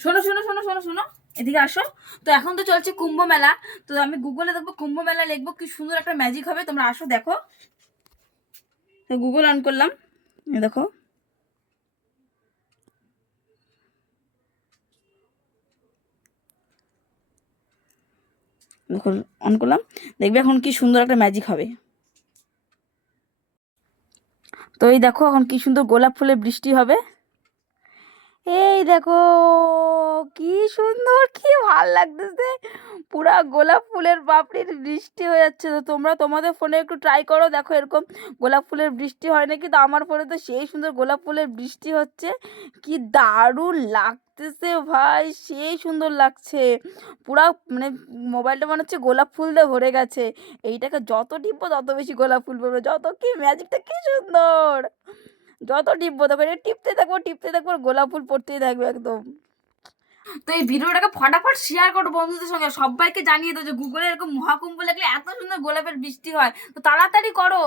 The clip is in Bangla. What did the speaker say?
শোনো শোনো শোনো শোনো শোনো। এদিকে আসো। তো এখন তো চলছে কুম্ভ মেলা। তো আমি গুগলে দেখব কুম্ভ মেলা লিখব, কি সুন্দর একটা ম্যাজিক হবে। তোমরা আসো, দেখো। তো গুগল অন করলাম। দেখো। দেখো অন করলাম। দেখবে এখন কি সুন্দর একটা ম্যাজিক হবে। তো এই দেখো, এখন কি সুন্দর গোলাপ ফুলের বৃষ্টি হবে। এই দেখো, কি সুন্দর, কি ভালো লাগতেছে। পুরা গোলাপ ফুলের পাপড়ির বৃষ্টি হয়ে যাচ্ছে তো তোমরা তোমাদের ফোনে একটু ট্রাই করো, দেখো এরকম গোলাপ ফুলের বৃষ্টি হয় নাকি। তো আমার ফোনে তো সেই সুন্দর গোলাপ ফুলের বৃষ্টি হচ্ছে। কি দারুণ লাগতেছে ভাই, সেই সুন্দর লাগছে। পুরা মানে মোবাইলটা মনে হচ্ছে গোলাপ ফুল দিয়ে ভরে গেছে। এইটাকে যত টিপবো তত বেশি গোলাপ ফুল পড়বে। যত কি ম্যাজিকটা কি সুন্দর! যত টিপবো এটা টিপতে থাকব টিপতে থাকব গোলাপ ফুল পড়তেই থাকবে একদম। তো এই ভিডিওটাকে ফটাফট শেয়ার করো বন্ধুদের সঙ্গে। সবাইকে জানিয়ে দাও যে গুগলে এরকম মহাকুম্ভ লাগলে এত সুন্দর গোলাপের বৃষ্টি হয়। তো তাড়াতাড়ি করো।